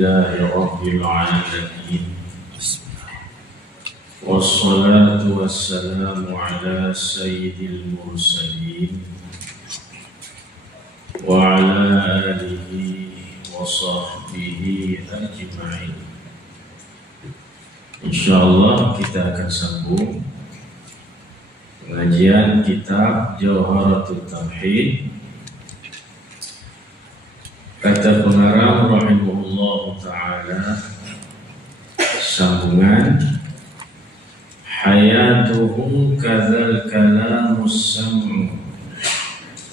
لله رب العالمين والصلاة والسلام على سيد المرسلين وعلى آله وصحبه أجمعين. InsyaAllah kita akan sambung pengajian kitab Jawharatul Tauhid. Kata pengarang rahimahullah ta'ala, sambungan, hayatuhum kadzal kalamus sam'u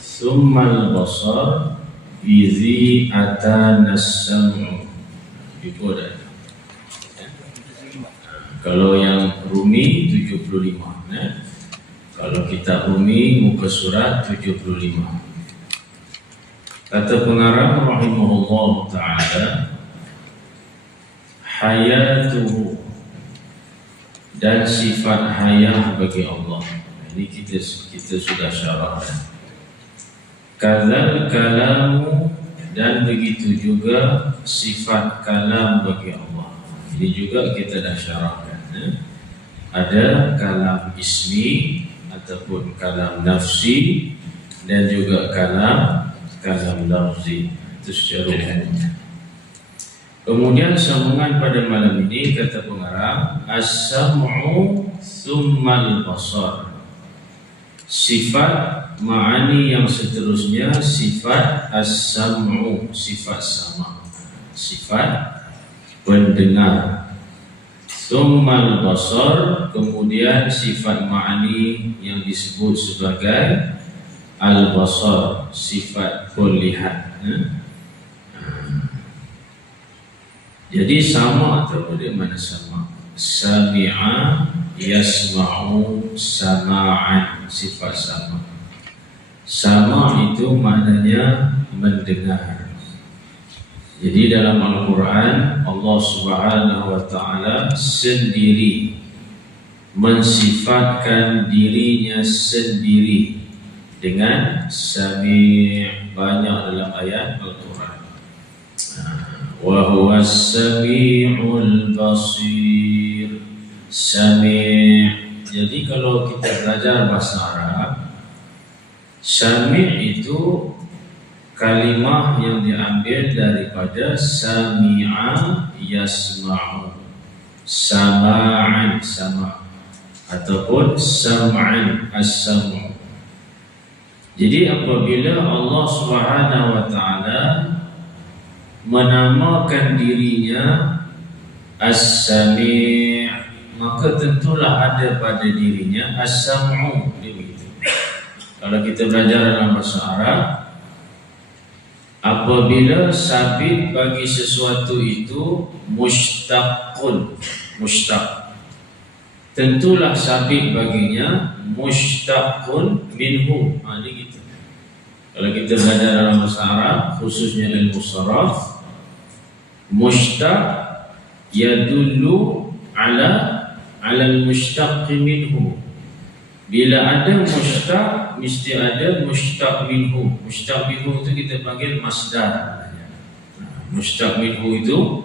thumma al-basar bizi atanas sam'u. Itu ada. Kalau yang Rumi 75, kalau kitab Rumi muka surat 75. Kata pengarang rahimahullah ta'ala, hayatuhu, dan sifat hayat bagi Allah. Ini kita sudah syarahkan. Kadzal kalamu, dan begitu juga sifat kalam bagi Allah. Ini juga kita dah syarahkan. Ada kalam ismi ataupun kalam nafsi, dan juga kalam lafzi. Itu secara umum. Kemudian sambungan pada malam ini, kata pengarang, as-sam'u thummal basar. Sifat ma'ani yang seterusnya sifat as-sam'u, sifat sama, sifat pendengar. Thummal basar, kemudian sifat ma'ani yang disebut sebagai al-basar, sifat penglihat. Jadi sama atau bagaimana sama? Sami'a yasma'u sama'an, sifat sama. Sama itu maknanya mendengar. Jadi dalam Al-Quran Allah Subhanahu wa ta'ala sendiri mensifatkan dirinya sendiri dengan Sami'. Banyak dalam ayat Al-Quran. Wa huwa as-sami'ul basir. Sami'. Jadi kalau kita belajar bahasa Arab, Sami' itu kalimah yang diambil daripada sami'a yasma'u, sama'an, sama', ataupun sam'an, as-sam'u. Jadi apabila Allah Subhanahu wa ta'ala menamakan dirinya As-Sami', maka tentulah ada pada dirinya As-Sam'u. Kalau kita belajar dalam bahasa Arab, apabila sabit bagi sesuatu itu mushtaqun, mushtaq, tentulah sabit baginya mushtaqun minhu. Ini gitu. Kalau kita belajar dalam bahasa Arab, khususnya ilmu saraf, mushtaq yadullu ala al-mushtaq minhu. Bila ada mushtaq, mesti ada mushtaq minhu. Mushtaq minhu itu kita panggil masdar. Mushtaq minhu itu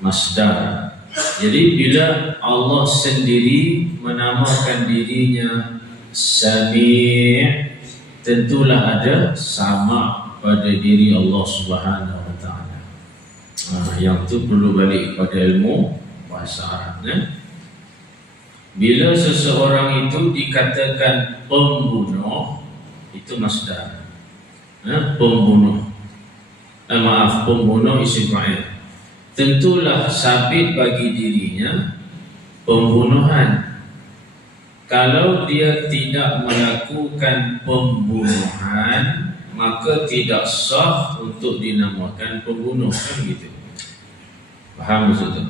masdar. Jadi bila Allah sendiri menamakan dirinya Sami', tentulah ada sama pada diri Allah Subhanahu wa ta'ala. Yang tu perlu balik pada ilmu bahasa Arab. Bila seseorang itu dikatakan pembunuh, itu masdar. Pembunuh. Pembunuh isim fa'il. Tentulah sabit bagi dirinya pembunuhan. Kalau dia tidak melakukan pembunuhan, maka tidak sah untuk dinamakan pembunuh. Kan gitu. Faham maksudnya?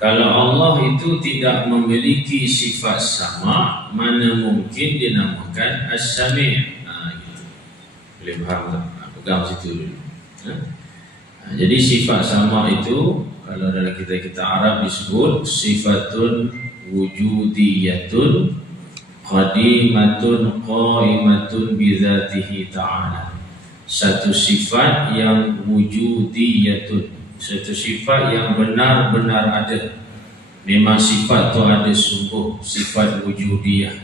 Kalau Allah itu tidak memiliki sifat sama, mana mungkin dinamakan As-Sami'. Gitu. Boleh faham tak? Pegang situ dulu. Jadi sifat sama itu kalau dalam kita Arab disebut sifatun wujudiyatun qadimatun qaimatun bizatihi ta'ala. Satu sifat yang wujudiyatun, Suatu sifat yang benar-benar ada. Memang sifat tu ada sungguh, sifat wujudiyah.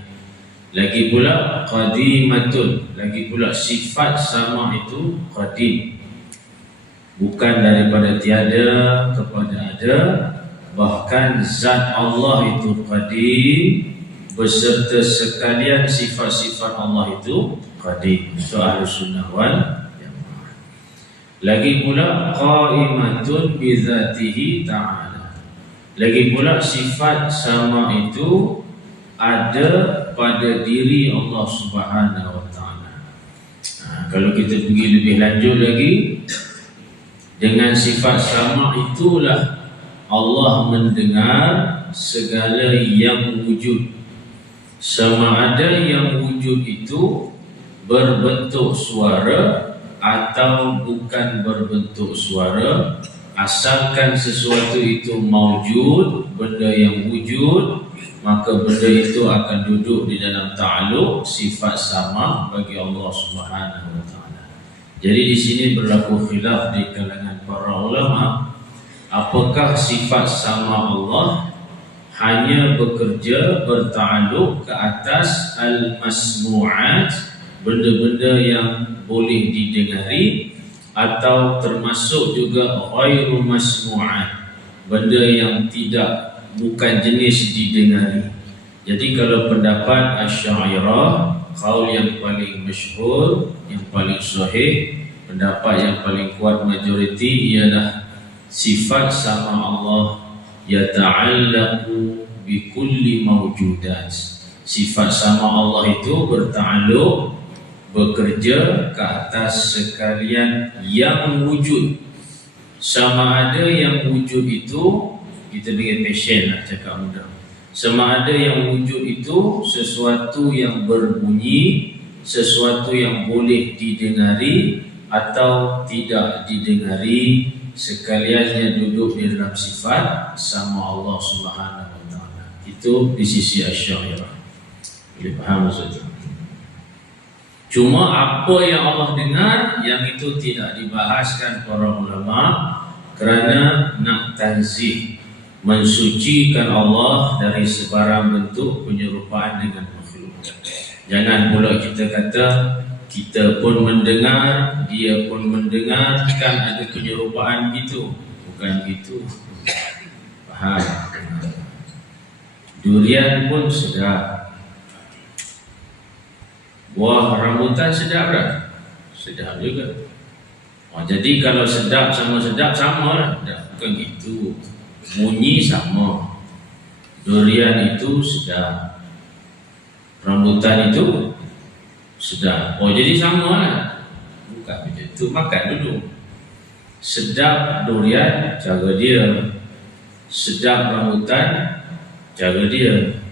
Lagi pula qadimatun, lagi pula sifat sama itu qadim, bukan daripada tiada kepada ada. Bahkan zat Allah itu qadim beserta sekalian sifat-sifat Allah itu qadim. Itu Ahlus Sunnah wal Jamaah. Lagi pula qaimatun bi dzatihi ta'ala. Lagi pula sifat sama itu ada pada diri Allah Subhanahu wa taala. Kalau kita pergi lebih lanjut lagi, dengan sifat sama itulah Allah mendengar segala yang wujud. Sama ada yang wujud itu berbentuk suara atau bukan berbentuk suara, asalkan sesuatu itu maujud, benda yang wujud, maka benda itu akan duduk di dalam ta'alluq sifat sama bagi Allah Subhanahu wa taala. Jadi di sini berlaku khilaf di kalangan para ulama, apakah sifat sama Allah hanya bekerja berta'alluq ke atas al-masmu'at, benda-benda yang boleh didengari, atau termasuk juga ghairu masmu'at, benda yang tidak, bukan jenis didengari. Jadi kalau pendapat Asy'ariyah, qaul yang paling masyhur, yang paling sahih, pendapat yang paling kuat majoriti ialah sifat sama Allah yata'allaqu bi kulli mawjudat. Sifat sama Allah itu berta'alluq, bekerja ke atas sekalian yang wujud. Sama ada yang wujud itu, kita dengan passion lah cakap mudah, sama ada yang wujud itu sesuatu yang berbunyi, sesuatu yang boleh didengari atau tidak didengari, sekaliannya duduk di dalam sifat sama Allah Subhanahu wa taala. Itu di sisi Asy'ariyah. Boleh faham maksudnya? Cuma apa yang Allah dengar, yang itu tidak dibahaskan para ulama, kerana nak tanzih, mensucikan Allah dari sebarang bentuk penyerupaan dengan makhluk. Jangan pula kita kata kita pun mendengar, dia pun mendengar, kan ada penyerupaan gitu. Bukan gitu. Faham? Durian pun sedap, buah rambutan sedap tak? Sedap juga. Jadi kalau sedap sama lah. Bukan gitu. Bunyi sama. Durian itu sedap, rambutan itu sedap. Jadi sama lah. Bukan macam itu. Makan dulu. Sedap durian, cara dia. Sedap rambutan, cara dia.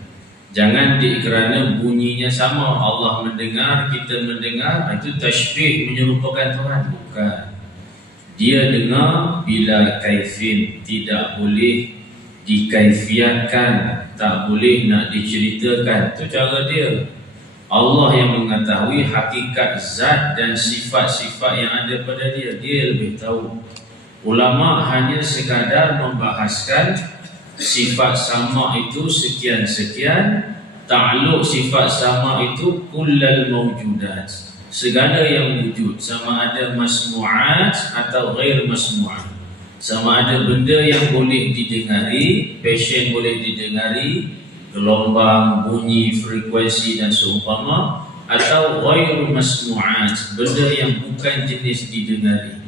Jangan kerana bunyinya sama, Allah mendengar, kita mendengar, itu tashbih, menyerupakan Tuhan. Bukan. Dia dengar bila kaifin, tidak boleh dikaifiatkan, tak boleh nak diceritakan. Itu cara dia. Allah yang mengetahui hakikat zat dan sifat-sifat yang ada pada dia. Dia lebih tahu. Ulama hanya sekadar membahaskan sifat sama itu sekian-sekian, ta'alluq sifat sama itu kullal mawjudat, segala yang wujud, sama ada masmu'at atau ghair masmu'at, sama ada benda yang boleh didengari, passion boleh didengari, gelombang, bunyi, frekuensi dan seumpama, atau ghair masmu'at, benda yang bukan jenis didengari.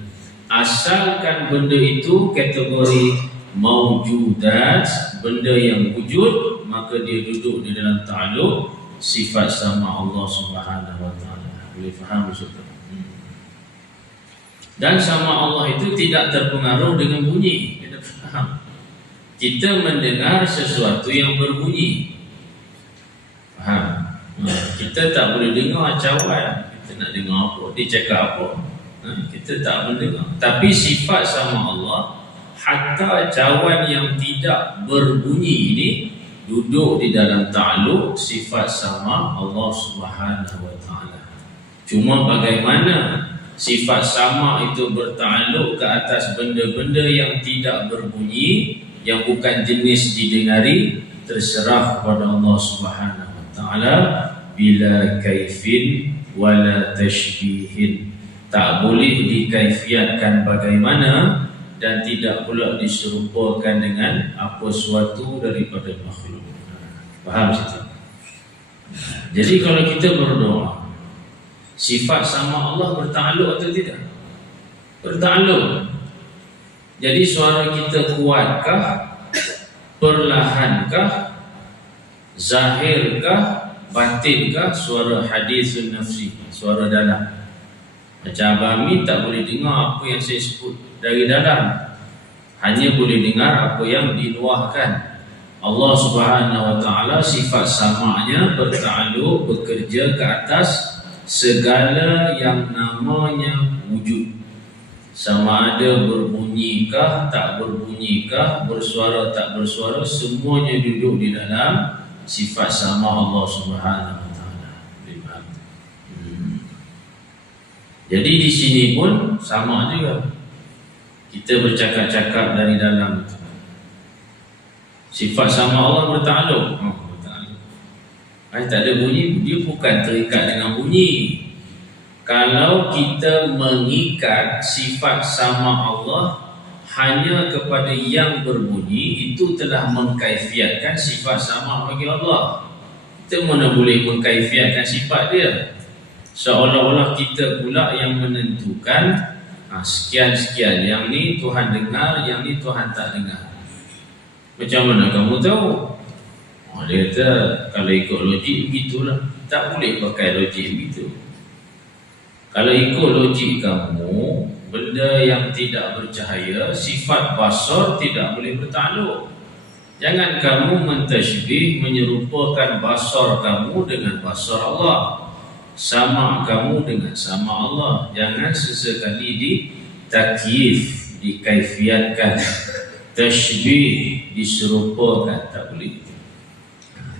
Asalkan benda itu kategori mawjudat, benda yang wujud, maka dia duduk di dalam ta'alluq sifat sama Allah Subhanahu wa taala. Boleh faham maksudnya? Dan sama Allah itu tidak terpengaruh dengan bunyi. Kita faham. Kita mendengar sesuatu yang berbunyi. Faham? Kita tak boleh dengar cawan. Kita nak dengar apa, dia cakap apa, kita tak mendengar. Tapi sifat sama Allah, hatta cawan yang tidak berbunyi ini duduk di dalam ta'alluq sifat sama Allah Subhanahu wa taala. Cuma bagaimana sifat sama itu bertakluk ke atas benda-benda yang tidak berbunyi, yang bukan jenis didengari, terserah kepada Allah Subhanahu wa taala bila kaifin wala tashbihin. Tak boleh dikaifiatkan bagaimana dan tidak pula diserupakan dengan apa suatu daripada makhluk. Faham situ? Jadi kalau kita berdoa, sifat sama Allah bertakluk atau tidak? Bertakluk. Jadi suara kita kuatkah, perlahankah, zahirkah, batinkah? Suara hadisun nafsi, suara dalam. Macam Abang Amin tak boleh dengar apa yang saya sebut dari dalam, hanya boleh dengar apa yang diluahkan. Allah Subhanahu wa taala sifat samanya bertakluk, bekerja ke atas segala yang namanya wujud. Sama ada berbunyikah, tak berbunyikah, bersuara tak bersuara, semuanya duduk di dalam sifat sama Allah Subhanahu wa taala. Jadi di sini pun sama juga. Kita bercakap-cakap dari dalam itu. Sifat sama Allah bertakluk. Tak ada bunyi, dia bukan terikat dengan bunyi. Kalau kita mengikat sifat sama Allah hanya kepada yang berbunyi, itu telah mengkaifiatkan sifat sama bagi Allah. Kita mana boleh mengkaifiatkan sifat dia? Seolah-olah kita pula yang menentukan sekian-sekian, yang ni Tuhan dengar, yang ni Tuhan tak dengar. Macam mana kamu tahu? Dia kata kalau ikut logik begitulah. Tak boleh pakai logik begitu. Kalau ikut logik kamu, benda yang tidak bercahaya, sifat basar tidak boleh bertakluk. Jangan kamu mentashbih, menyerupakan basar kamu dengan basar Allah, sama kamu dengan sama Allah. Jangan sesekali ditakyif, dikaifiatkan, tashbih, diserupakan. Tak boleh.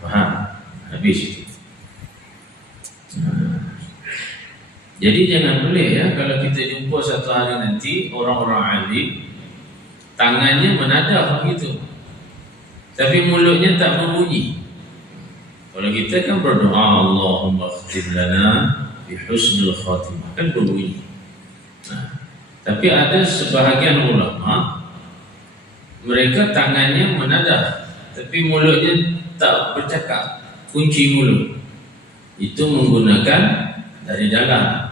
Faham? Habis itu. Jadi jangan boleh ya, kalau kita jumpa satu hari nanti orang-orang alim, tangannya menadah begitu, tapi mulutnya tak berbunyi. Kalau kita kan berdoa Allahumma khtim lana bi husnul khatimah, kan berbunyi. Tapi ada sebahagian ulama, mereka tangannya menadah tapi mulutnya tak bercakap, kunci mulut. Itu menggunakan dari dalam.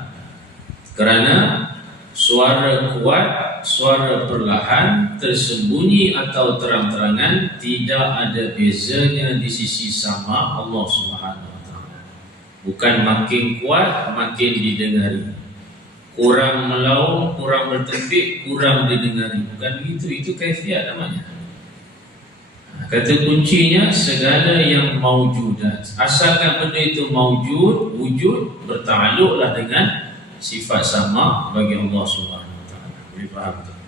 Kerana suara kuat, suara perlahan, tersembunyi atau terang-terangan, tidak ada bezanya di sisi sama Allah Subhanahu wa taala. Bukan makin kuat makin didengari, kurang melaung, kurang bertepik, kurang didengari. Bukan begitu, itu kaifiat namanya. Kata kuncinya segala yang maujudat, asalkan benda itu maujud, wujud, bertakluklah dengan sifat sama bagi Allah Subhanahu wa taala. Boleh faham tak?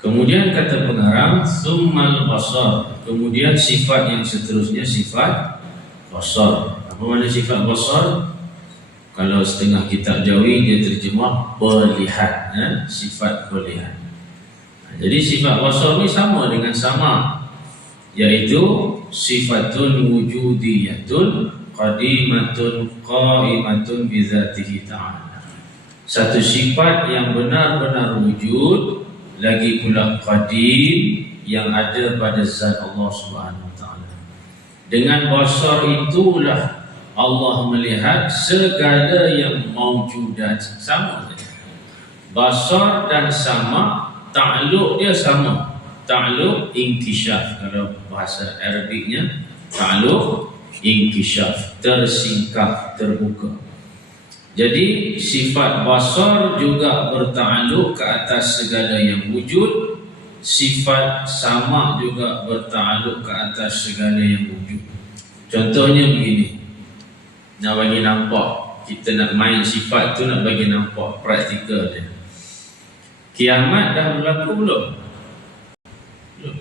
Kemudian kata pengarang summal basar, kemudian sifat yang seterusnya sifat basar. Apa makna sifat basar? Kalau setengah kitab Jawi dia terjemah perlihat, sifat perlihat. Jadi sifat basar ni sama dengan sama, iaitu sifatun wujudiyatun qadimatun qaimatun bi dzatihi ta'ala. Satu sifat yang benar-benar wujud, lagi pula qadim, yang ada pada zat Allah Subhanahu wa taala. Dengan basar itulah Allah melihat segala yang maujudat. Sama saja. Basar dan sama, takluk dia sama. Takluk inkishaf, kalau bahasa Arabiknya takluk inkishaf, tersingkap, terbuka. Jadi sifat basar juga bertakluk ke atas segala yang wujud. Sifat sama juga bertakluk ke atas segala yang wujud. Contohnya begini, nak bagi nampak, kita nak main sifat tu, nak bagi nampak praktikal dia. Kiamat dah berlaku belum? Belum.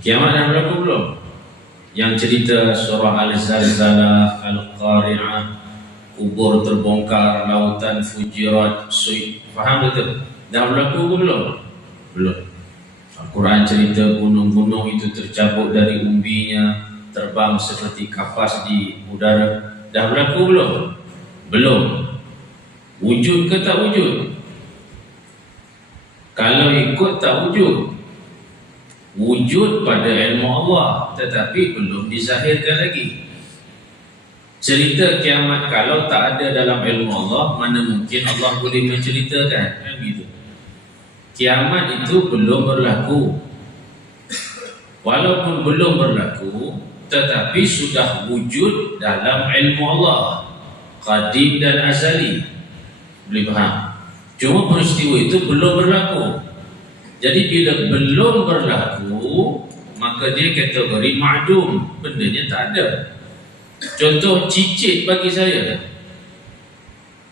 Kiamat dah berlaku belum? yang cerita surah Al-Zalzalah, Al-Qari'ah, kubur terbongkar, lautan fujirat, suit. Faham betul? Dah berlaku ke belum? Belum. Al-Quran cerita gunung-gunung itu tercabut dari umbinya, terbang seperti kapas di udara. Dah berlaku belum? Belum. Wujud ke tak wujud? Kalau ikut tak wujud. Wujud pada ilmu Allah, tetapi belum dizahirkan lagi. Cerita kiamat kalau tak ada dalam ilmu Allah, mana mungkin Allah boleh menceritakan? Kan gitu. Kiamat itu belum berlaku. Walaupun belum berlaku, tetapi sudah wujud dalam ilmu Allah, qadim dan azali. Boleh faham? Cuma peristiwa itu belum berlaku. Jadi bila belum berlaku, maka dia kategori ma'dum, bendanya tak ada. Contoh cicit bagi saya.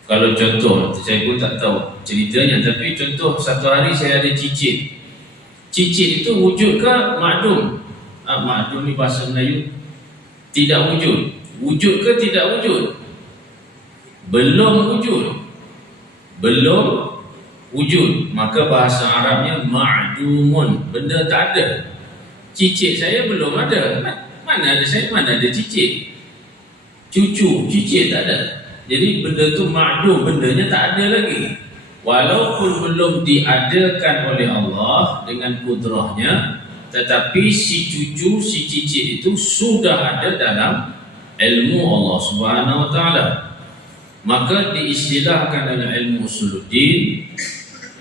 Kalau contoh, saya pun tak tahu ceritanya, tapi contoh satu hari saya ada cicit. Cicit itu wujud ke ma'dum? Ma'dum ni bahasa Melayu. Tidak wujud. Wujud ke tidak wujud? Belum wujud. Belum wujud. Maka bahasa Arabnya ma'dumun, benda tak ada. Cicit saya belum ada. Mana ada saya, mana ada cicit? Cucu, cicit tak ada. Jadi benda tu ma'dum, bendanya tak ada lagi. Walaupun belum diadakan oleh Allah dengan kudrahnya, tetapi si cucu, si cicit itu sudah ada dalam ilmu Allah Subhanahu Wa Taala. Maka diistilahkan dalam ilmu usuluddin,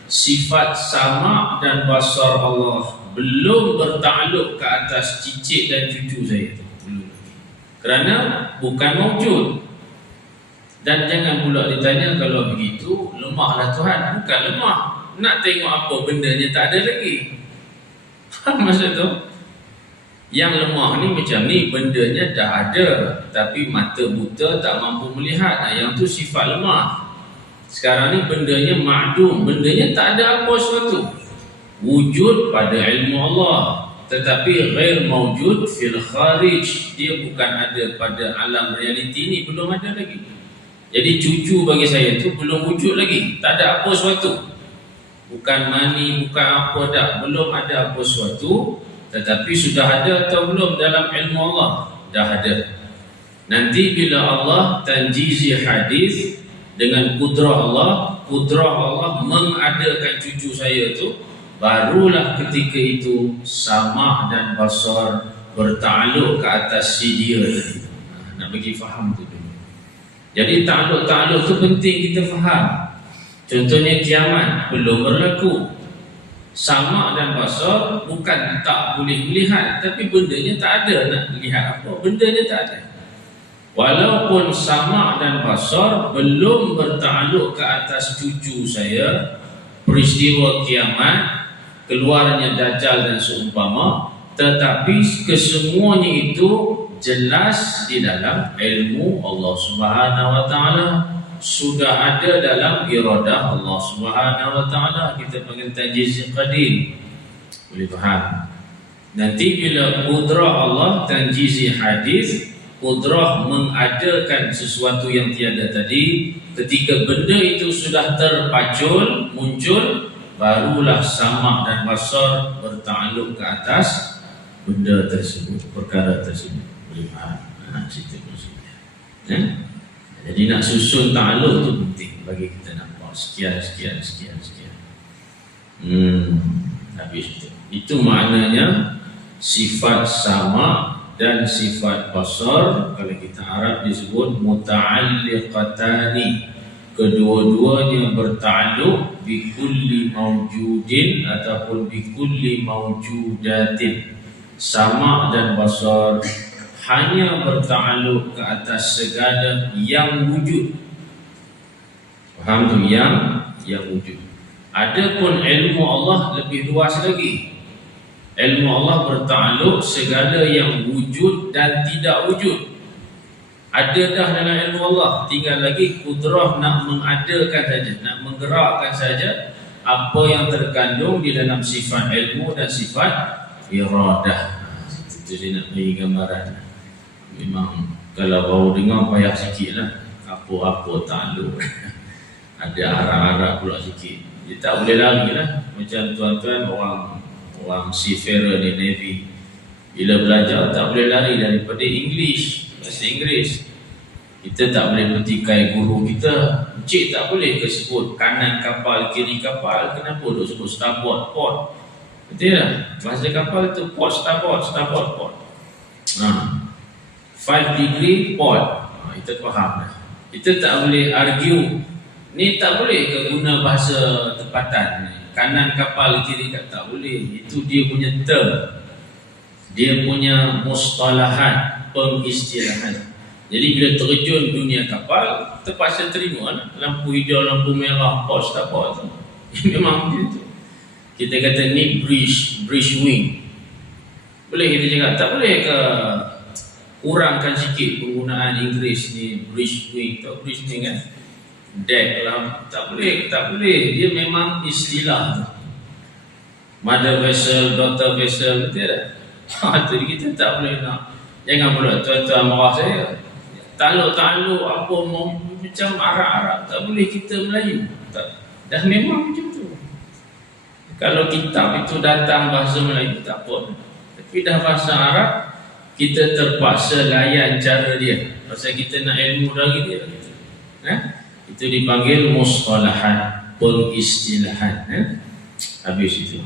sifat sama dan basar Allah belum bertakluk ke atas cicit dan cucu saya itu. Kerana bukan mawjud. Dan jangan pula ditanya kalau begitu, lemahlah Tuhan. Bukan lemah. Nak tengok apa bendanya tak ada lagi. Maksud tu? Yang lemah ni macam ni, bendanya dah ada, tapi mata buta tak mampu melihat. Yang tu sifat lemah. Sekarang ni bendanya ma'dum, bendanya tak ada apa sesuatu. Wujud pada ilmu Allah, tetapi ghair mawjud fil kharij. Dia bukan ada pada alam realiti ni, belum ada lagi. Jadi cucu bagi saya tu belum wujud lagi, tak ada apa sesuatu. Bukan mani, bukan apa dah, belum ada apa sesuatu. Tetapi sudah ada atau belum dalam ilmu Allah? Dah ada. Nanti bila Allah tanjizi hadis dengan kudrah Allah mengadakan cucu saya tu, barulah ketika itu sama dan basar bertakluk ke atas si dia tadi. Nak bagi faham tu dulu. Jadi takluk-takluk tu penting kita faham. Contohnya kiamat belum berlaku. Sama dan basar bukan tak boleh melihat, tapi bendanya tak ada. Nak lihat apa? Bendanya tak ada. Walaupun sama dan basar belum bertakluk ke atas cucu saya, peristiwa kiamat, keluarnya Dajjal dan seumpama, tetapi kesemuanya itu jelas di dalam ilmu Allah Subhanahu Wa Taala, sudah ada dalam iradah Allah Subhanahu Wa Taala. Kita panggil tanjiz qadim. Boleh faham? Nanti bila kudrah Allah tanjiz hadis, kudrah mengadakan sesuatu yang tiada tadi, ketika benda itu sudah terpacul, muncul, barulah sama dan basar bertakluk ke atas benda tersebut, perkara tersebut. Boleh faham? Cerita maksudnya. Jadi nak susun takluk tu penting bagi kita nampak sekian. Habis itu. Itu maknanya sifat sama dan sifat basar. Kalau kita Arab disebut muta'alliqatani. Kedua-duanya bertakluk bi kulli mawjudin ataupun bi kulli mawjudatin. Sama dan basar hanya bertakluk ke atas segala yang wujud. Faham tu? Yang wujud. Adapun ilmu Allah lebih luas lagi. Ilmu Allah bertakluk segala yang wujud dan tidak wujud. Ada dah dalam ilmu Allah, tinggal lagi kudrah nak mengadakan saja, nak menggerakkan saja apa yang terkandung di dalam sifat ilmu dan sifat iradah. Itu saya nak bagi gambaran. Memang kalau baru dengar payah sikit lah. Apa-apa takluk. Ada arah-arah pula sikit. Dia tak boleh lari lah. Macam tuan-tuan orang seafarer di Navy, bila belajar tak boleh lari daripada English, bahasa Inggeris. Kita tak boleh petikai guru kita. Encik tak boleh ke sebut kanan kapal, kiri kapal? Kenapa duk sebut starboard, port? Betul tak? Bahasa kapal tu port, starboard, port. 5 degree port. Kita faham dah. Kita tak boleh argue. Ni tak boleh ke guna bahasa tempatan? Kanan kapal, kiri kapal, tak boleh. Itu dia punya term. Dia punya mustalahat, pengistilahan. Jadi bila terjun dunia kapal, terpaksa terima lah. Lampu hijau, lampu merah, port, starboard tu. Memang begitu. Kita kata ni bridge wing. Boleh kita cakap, tak boleh ke kurangkan sikit penggunaan Inggeris ni, bridge wing. Tak bridge wing kan? Deck lah. Tak boleh. Dia memang istilah. Mother vessel, daughter vessel, betul tak? Jadi kita tak boleh nak. Jangan pula tuan-tuan marah saya. Takluk apa mau macam Arab-Arab, tak boleh kita Melayu. Tak. Dah memang macam tu. Kalau kitab itu datang bahasa Melayu tak apa. Tapi dah bahasa Arab, kita terpaksa layan cara dia. Pasal kita nak ilmu dari dia gitu. Itu dipanggil mustalahat, pengistilahan. Habis itu.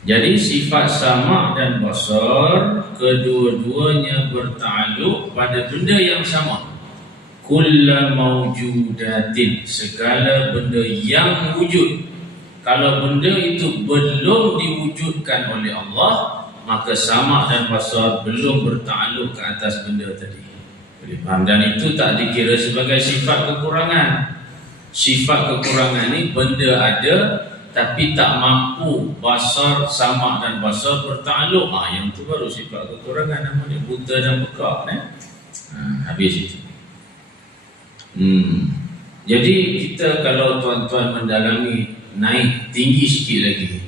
Jadi sifat sama dan basar kedua-duanya bertakluk pada benda yang sama. Kullu mawjudatin, segala benda yang wujud. Kalau benda itu belum diwujudkan oleh Allah, maka sama dan basar belum bertakluk ke atas benda tadi. Boleh faham? Dan itu tak dikira sebagai sifat kekurangan. Sifat kekurangan ni benda ada tapi tak mampu basar, sama dan basar bertakluk. Yang tu baru sifat kekurangan, namanya buta dan pekak. Habis itu. Jadi kita kalau tuan-tuan mendalami, naik tinggi sikit lagi.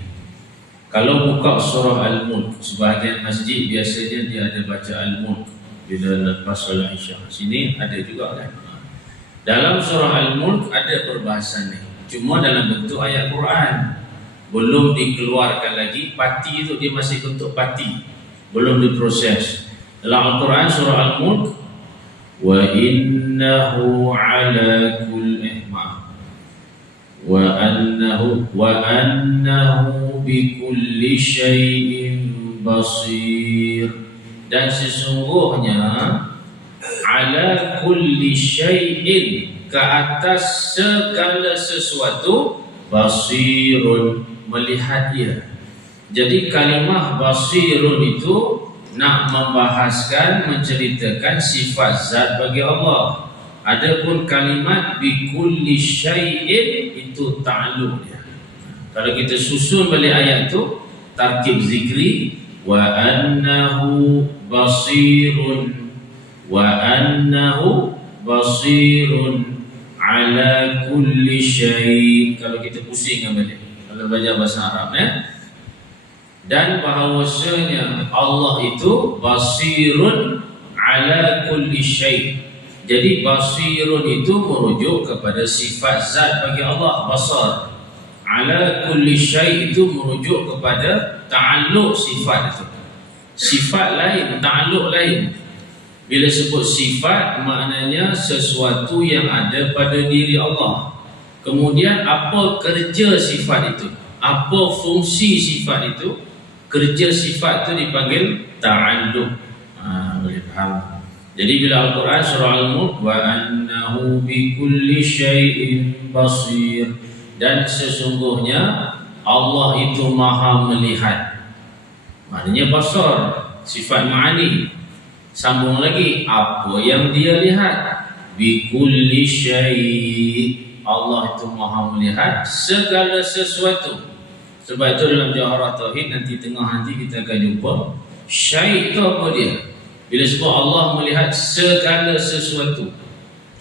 Kalau buka surah Al-Mulk, sebahagian masjid biasanya dia ada baca Al-Mulk bila lepas solat Isya. Sini ada juga kan. Dalam surah Al-Mulk ada perbahasan ni. Cuma dalam bentuk ayat Quran. Belum dikeluarkan lagi. Pati itu dia masih bentuk pati, belum diproses. Dalam Al-Quran surah Al-Mulk, wa innahu ala kulli wa annahu bi kulli syai'in basir. Dan sesungguhnya ala kulli syai'in, ke atas segala sesuatu, basirun, melihat dia. Jadi kalimah basirun itu nak membahaskan, menceritakan sifat zat bagi Allah. Adapun kalimat bikulli syai'in itu ta'alluq dia. Kalau kita susun balik ayat tu, tarkib zikri, wa annahu basirun, wa annahu basirun ala kulli syai'. Kalau kita pusingkan balik, kalau belajar bahasa Arab dan bahawasanya Allah itu basirun ala kulli syai'. Jadi basirun itu merujuk kepada sifat zat bagi Allah, basar. Ala kulli syai' itu merujuk kepada ta'alluq sifat itu. Sifat lain, ta'alluq lain. Bila sebut sifat, maknanya sesuatu yang ada pada diri Allah. Kemudian apa kerja sifat itu, apa fungsi sifat itu. Kerja sifat itu dipanggil ta'alluq. Boleh faham? Jadi bila Al-Quran surah Al-Mulk, wa annahu bi kulli syai'in basir, dan sesungguhnya Allah itu maha melihat. Maknanya basar, sifat ma'ani. Sambung lagi, apa yang dia lihat. Bi kulli syai', Allah itu maha melihat segala sesuatu. Sebab itu dalam Jawharah Tauhid nanti kita akan jumpa syai' itu apa dia. Bila sebut Allah melihat segala sesuatu,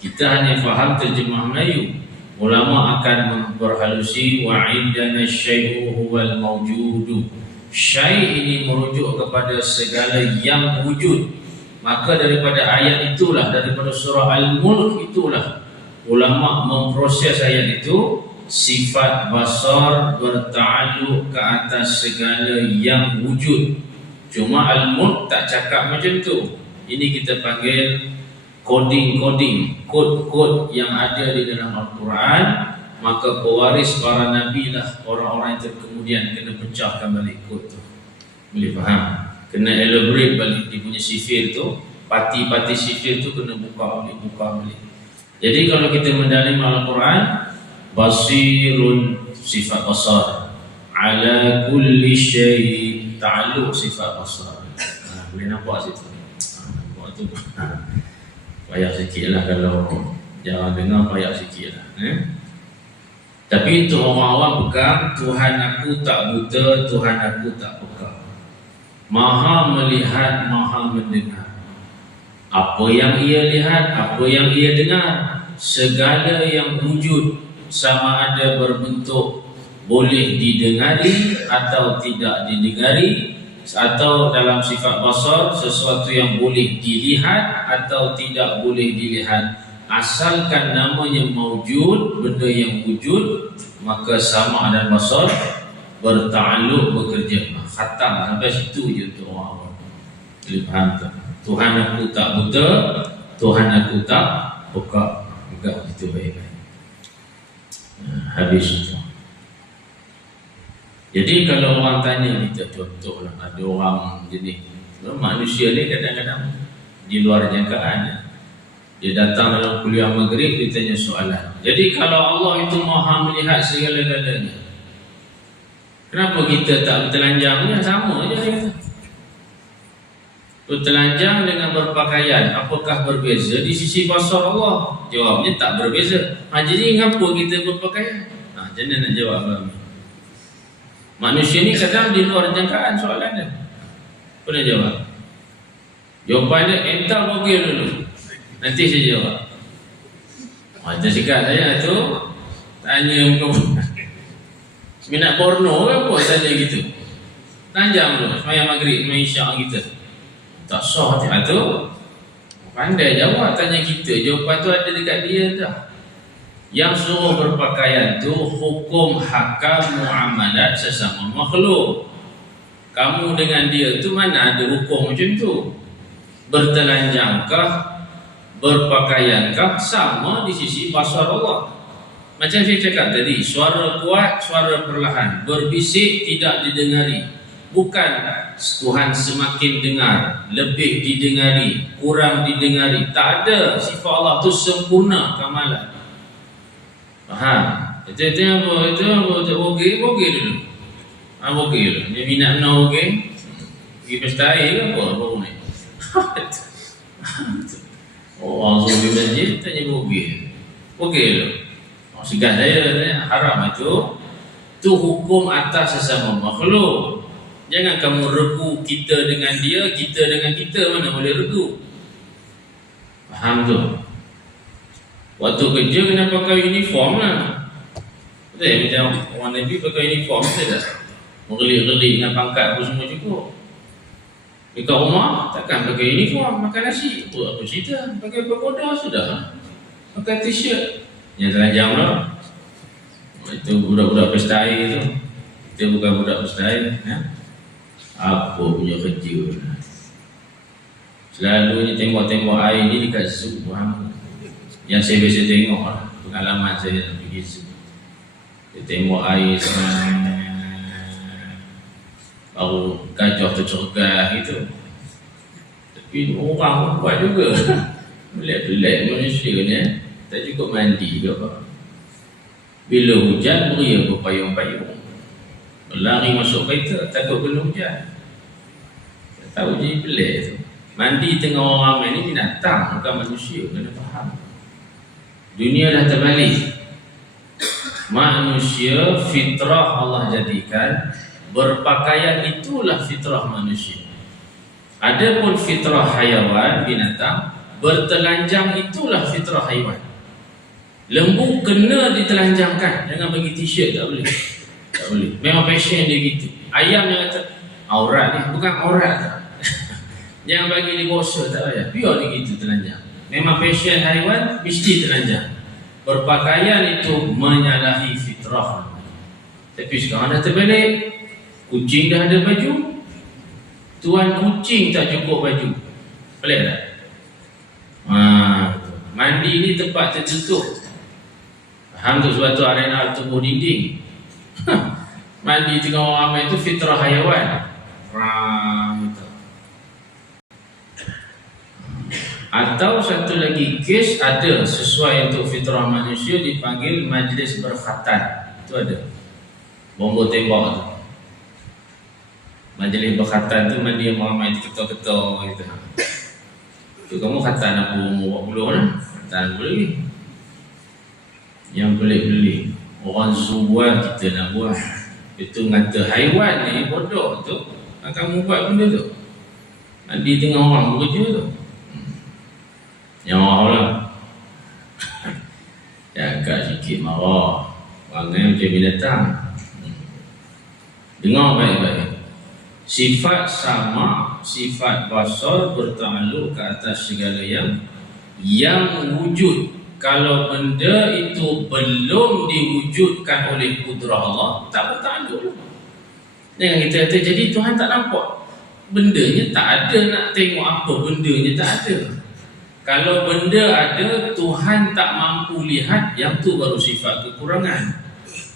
kita hanya faham terjemah Melayu. Ulama akan berhalusi wa indana syai'u huwal mawjudu. Syai' ini merujuk kepada segala yang wujud. Maka daripada ayat itulah, daripada surah Al-Mulk itulah ulama memproses ayat itu. Sifat basar berta'alluq ke atas segala yang wujud. Cuma Al-Mulk tak cakap macam tu. Ini kita panggil coding-coding, kod-kod yang ada di dalam Al-Quran. Maka pewaris para nabi lah orang-orang yang kemudian kena pecahkan balik kod tu. Boleh faham? Kena elaborate balik dia punya sifir tu. Pati-pati sifir tu kena buka balik. Jadi kalau kita mendalam Al-Quran, basirun sifat basar, ala kulli syai' ta'alluq sifat basar. Boleh nampak situ. Nampak tu. Payah sikit lah kalau jangan dengar, payah sikit lah. Tapi untuk orang awam pegang, Tuhan aku tak buta, Tuhan aku tak peka. Maha melihat, maha mendengar. Apa yang ia lihat, apa yang ia dengar, segala yang wujud, sama ada berbentuk boleh didengari atau tidak didengari, atau dalam sifat basar sesuatu yang boleh dilihat atau tidak boleh dilihat. Asalkan namanya maujud, benda yang wujud, maka sama dan basar berta'alluq, bekerja. Khatam sampai situ je untuk orang awam. Boleh faham tak? Tuhan aku tak buta, Tuhan aku tak peka. Pegang itu baik-baik. Habis itu. Jadi kalau orang tanya kita, contohlah ada orang jenis manusia ni kadang-kadang di luar jangkaan. Dia datang dalam kuliah maghrib, dia tanya soalan. Jadi kalau Allah itu maha melihat segala-galanya, kenapa kita tak bertelanjang? Ya sama je dia kata. Bertelanjang dengan berpakaian, apakah berbeza di sisi basar Allah? Jawabnya tak berbeza. Jadi kenapa kita berpakaian? Macam mana nak jawab kami? Manusia ni kadang di luar jangkaan soalan dia. Apa nak jawab? Jawapannya entar bogil dulu, nanti saya jawab. Macam sikat saya tu tanya muka minat porno ke apa tanya gitu. Tanjang dulu semayang maghrib, semayang isyak kita. Tak sah tu. Pandai jawab tanya kita. Jawapan tu ada dekat dia dah. Yang suruh berpakaian tu hukum hakam muamalat sesama makhluk. Kamu dengan dia tu mana ada hukum macam tu? Bertelanjangkah, berpakaiankah, sama di sisi basar Allah. Macam saya cakap tadi, suara kuat, suara perlahan, berbisik tidak didengari. Bukan Tuhan semakin dengar, lebih didengari, kurang didengari. Tak ada. Sifat Allah tu sempurna kamalan. Faham? Itu apa? Itu apa? Bogil dulu. Bogil dulu. Dia minat nak bogil. Pergi pesta air ke apa? Baru ni. Orang suruh di masjid tanya bogil. Bogil dulu. Segan saya haram itu. Itu hukum atas sesama makhluk. Jangan kamu regu kita dengan dia, kita dengan kita, mana boleh regu. Faham tu? Waktu kerja kena pakai uniform lah. Betul macam orang Nabi pakai uniform saja. Mengelik-gelik dengan pangkat apa semua cukup. Dekat rumah takkan pakai uniform, makan nasi. Apa cerita? Pakai pagoda sudah. Pakai t-shirt. Yang telanjang lah. Itu budak-budak pesta air tu. Kita bukan budak pesta air. Apa punya kerja. Selalunya tengok-tengok air ni dekat zoo. Yang saya biasa tengok lah, pengalaman saya pergi zoo. Saya tengok air baru gajah tercergah gitu. Tapi orang buat juga. Pelik-pelik manusia ni. Tak cukup mandi ke apa. Bila hujan beri apa payung-payung. Berlari masuk kereta takut kena hujan. Tak tahu jadi pelik tu. Mandi tengah orang ramai ni binatang, bukan manusia. Kena faham. Dunia dah terbalik. Manusia fitrah Allah jadikan, berpakaian itulah fitrah manusia. Adapun fitrah haiwan, binatang, bertelanjang itulah fitrah haiwan. Lembu kena ditelanjangkan, jangan bagi t-shirt, tak boleh. Tak boleh. Memang passion dia gitu. Ayam yang kata aurat ni bukan aurat. Jangan bagi dia bosa, tak payah. Biar dia gitu telanjang. Memang fashion haiwan mesti telanjang. Berpakaian itu menyalahi fitrah. Tapi sekarang dah terbalik. Kucing dah ada baju, tuan kucing tak cukup baju. Pelik tak? Mandi ni tempat tertutup. Faham tu, sebab tu arena tubuh dinding. Mandi tengah orang ramai tu fitrah haiwan. Gitu. Atau satu lagi kes ada sesuai untuk fitrah manusia, dipanggil majlis berkhatan. Itu ada. Bombo tembak tu. Majlis berkhatan tu mandi yang ramai ketua-ketua gitu. Tu kamu khatan apa umur 40 lah. Khatan boleh. Yang pelik-pelik. Orang zubuan kita nak buat. Itu ngata haiwan ni bodoh tu. Kamu buat benda tu. Mandi tengah orang bekerja tu. Nyawa lah. Jaga sikit marah. Wangai macam binatang. Dengar baik-baik. Sifat sama, sifat basar bertakluk ke atas segala yang wujud. Kalau benda itu belum diwujudkan oleh kudrah Allah, tak bertakluk. Jangan kita kata jadi Tuhan tak nampak. Bendanya tak ada, nak tengok apa bendanya tak ada. Kalau benda ada, Tuhan tak mampu lihat, yang tu baru sifat kekurangan.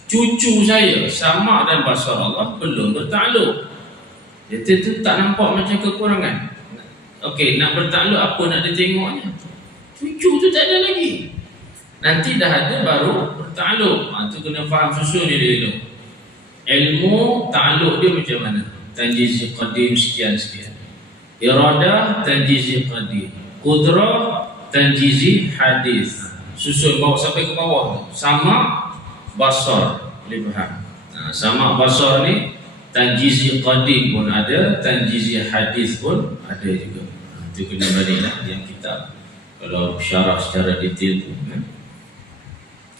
Cucu saya sama dan basar Allah belum bertakluk. Dia tu tak nampak macam kekurangan. Okey, nak bertakluk apa nak dia tengoknya? Cucu tu tak ada lagi. Nanti dah ada baru bertakluk. Tu kena faham susun ni dulu. Ilmu takluk dia macam mana? Tanjiz qadim sekian-sekian. Iradah tanjiz qadim. Qudrah tanjiz hadis. Susun bawa sampai ke bawah tu. Sama basar. Boleh faham? Sama basar ni tanjizi qadim pun ada, tanjizi hadis pun ada juga. Itu kena baliklah yang kitab. Kalau syarah secara detail tu kan.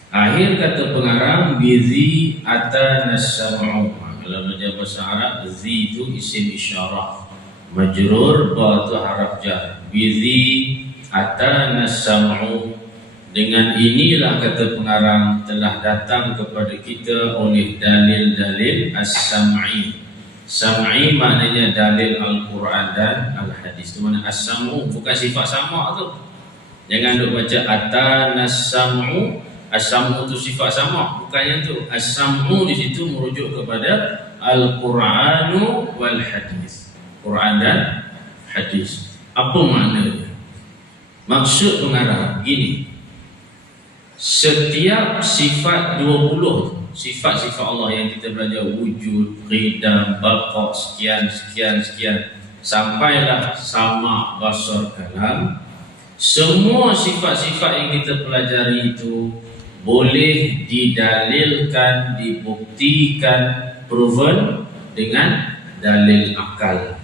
Akhir kata pengarang bizi atanasam'u. Kalau belajar bahasa Arab, zi itu isim isyarah. Majrur ba tu haraf jar. Bizi atanasam'u. Dengan inilah kata pengarang telah datang kepada kita oleh dalil-dalil as-sam'i. Sam'i maknanya dalil Al-Quran dan Al-Hadis. Itu mana as-sam'u bukan sifat sama tu. Jangan duk baca atanas-sam'u. As-sam'u tu sifat sama, bukan yang tu. As-sam'u di situ merujuk kepada Al-Quranu wal Hadis. Quran dan Hadis. Apa maknanya? Maksud pengarang gini. Setiap sifat 20 sifat-sifat Allah yang kita belajar, wujud, qidam, baqa, sekian sampailah sama, basar, kalam. Semua sifat-sifat yang kita pelajari itu boleh didalilkan, dibuktikan, proven dengan dalil akal.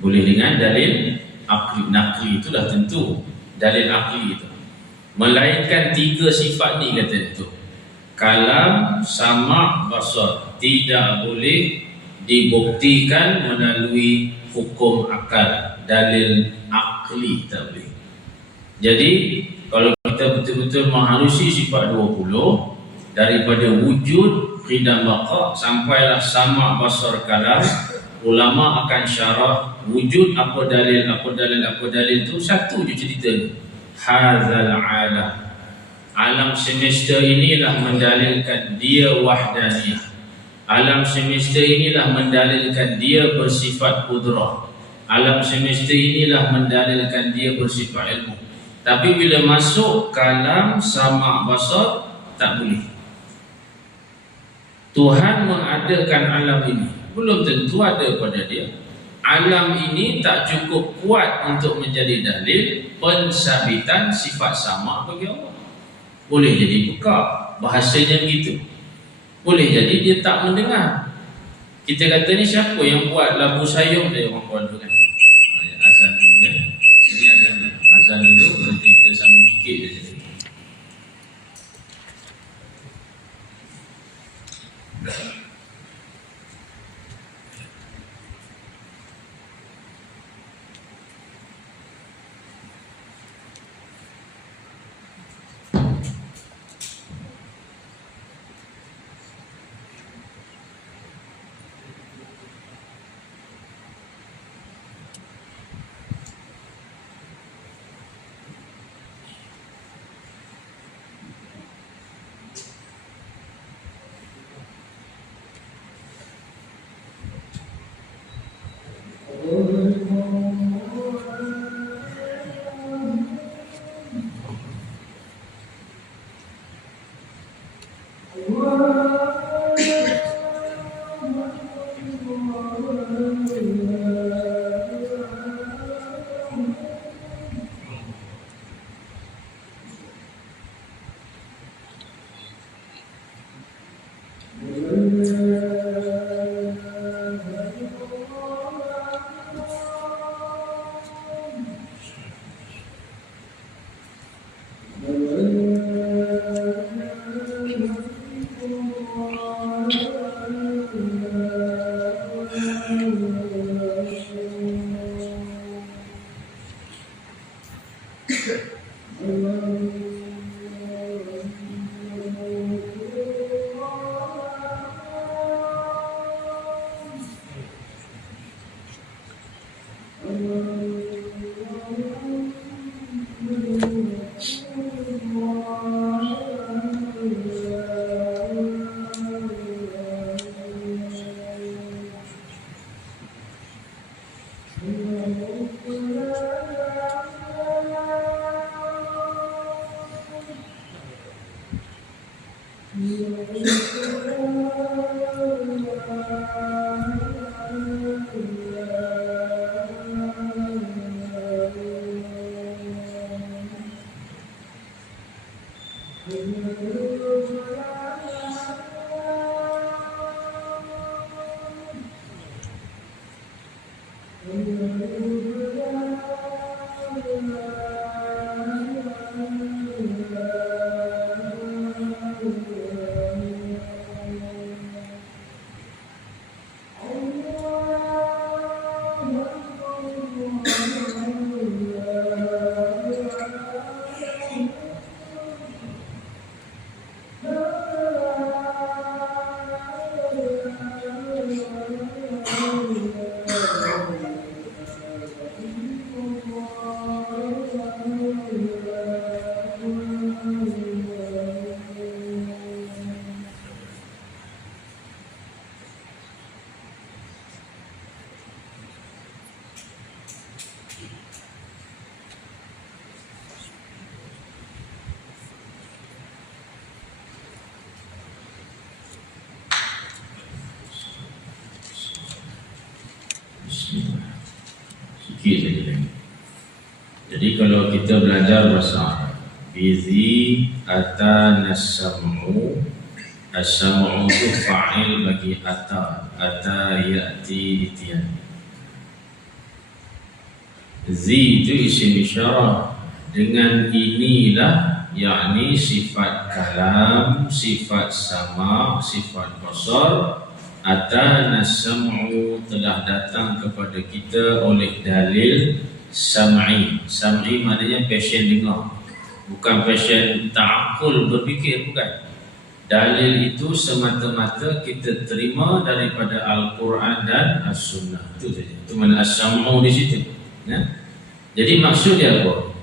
Boleh dengan dalil akli. Nakli itulah tentu dalil akli itu. Melainkan 3 sifat ni kata itu. Kalam, sama, basar tidak boleh dibuktikan melalui hukum akal, dalil akli tak boleh. Jadi kalau kita betul-betul menghalusi sifat 20 daripada wujud, qidam, baqa sampailah sama, basar, kalam, ulama akan syarah wujud apa dalil tu satu je cerita ni. Hadzal alam semesta inilah mendalilkan dia wahdaniyah. Alam semesta inilah mendalilkan dia bersifat qudrah. Alam semesta inilah mendalilkan dia bersifat ilmu. Tapi bila masuk kalam, sama, basar, tak boleh. Tuhan mengadakan alam ini, belum tentu ada pada dia. Alam ini tak cukup kuat untuk menjadi dalil pensabitan sifat sama bagi Allah. Boleh jadi peka, bahasanya begitu. Boleh jadi dia tak mendengar. Kita kata ni siapa yang buat labu sayung dia, orang Kuala tu kan. Azan dulu ya. Sini azan dulu, nanti kita sambung sikit je. Sikit saja lagi. Jadi kalau kita belajar bahasa Arab, bizi atana sam'u, as-sam'u itu fa'il bagi ata ya'ti itiyan. Zi itu isim isyarah. Dengan inilah, yakni sifat kalam, sifat sama, sifat basar. Atana sam'u telah datang kepada kita oleh dalil sam'i. Sam'i maknanya passion dengar, bukan passion ta'akul berfikir, bukan. Dalil itu semata-mata kita terima daripada Al-Quran dan As-Sunnah. Itu saja. Itu mana as-sam'u di situ. Ya? Jadi maksudnya apa?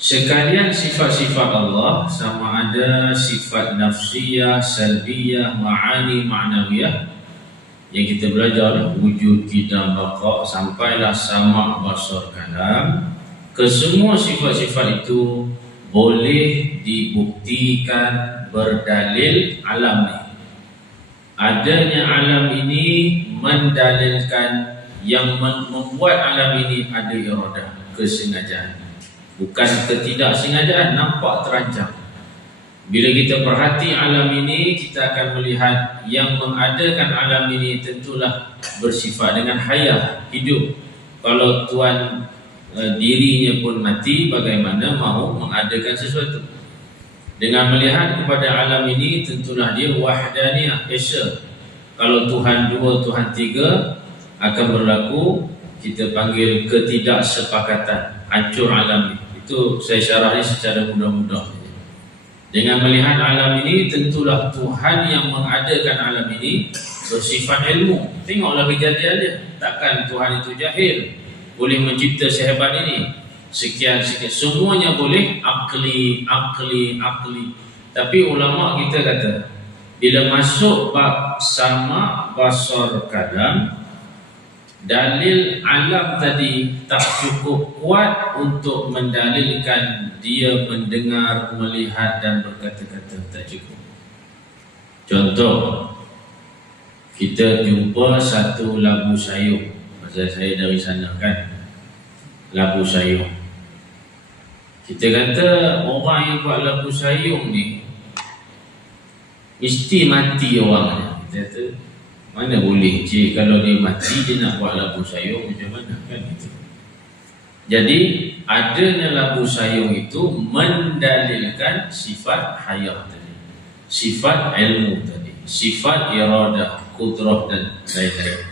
Sekalian sifat-sifat Allah, sama ada sifat nafsiyah, salbiyah, ma'ani, ma'nawiyah, yang kita belajar wujud, qidam, baqa, sampailah sama, basar, kalam. Kesemua sifat-sifat itu boleh dibuktikan berdalil alam ni. Adanya alam ini mendalilkan yang membuat alam ini ada iradah, kesengajaan. Bukan ketidaksengajaan, nampak terancam. Bila kita perhati alam ini, kita akan melihat yang mengadakan alam ini tentulah bersifat dengan hayah, hidup. Kalau Tuhan dirinya pun mati, bagaimana mahu mengadakan sesuatu? Dengan melihat kepada alam ini, tentulah dia wahdaniyah, esa. Kalau Tuhan dua, Tuhan tiga, akan berlaku, kita panggil ketidaksepakatan, hancur alam ini. Itu saya syarah ini secara mudah-mudah. Dengan melihat alam ini, tentulah Tuhan yang mengadakan alam ini bersifat ilmu. Tengoklah kejadian dia. Takkan Tuhan itu jahil, boleh mencipta sehebat ini. Sekian. Semuanya boleh akli. Tapi ulama kita kata, bila masuk bab sama, basar, kalam, dalil alam tadi tak cukup kuat untuk mendalilkan dia mendengar, melihat dan berkata-kata, tak cukup. Contoh, kita jumpa satu labu sayur. Pasal saya dari sana kan, labu sayur. Kita kata orang yang buat labu sayur ni mesti mati orangnya. Kita kata, mana boleh cik, kalau dia mati dia nak buat labu sayur macam mana kan itu. Jadi adanya labu sayur itu mendalilkan sifat hayah tadi, sifat ilmu tadi, sifat iradah, kudrah dan lain-lain.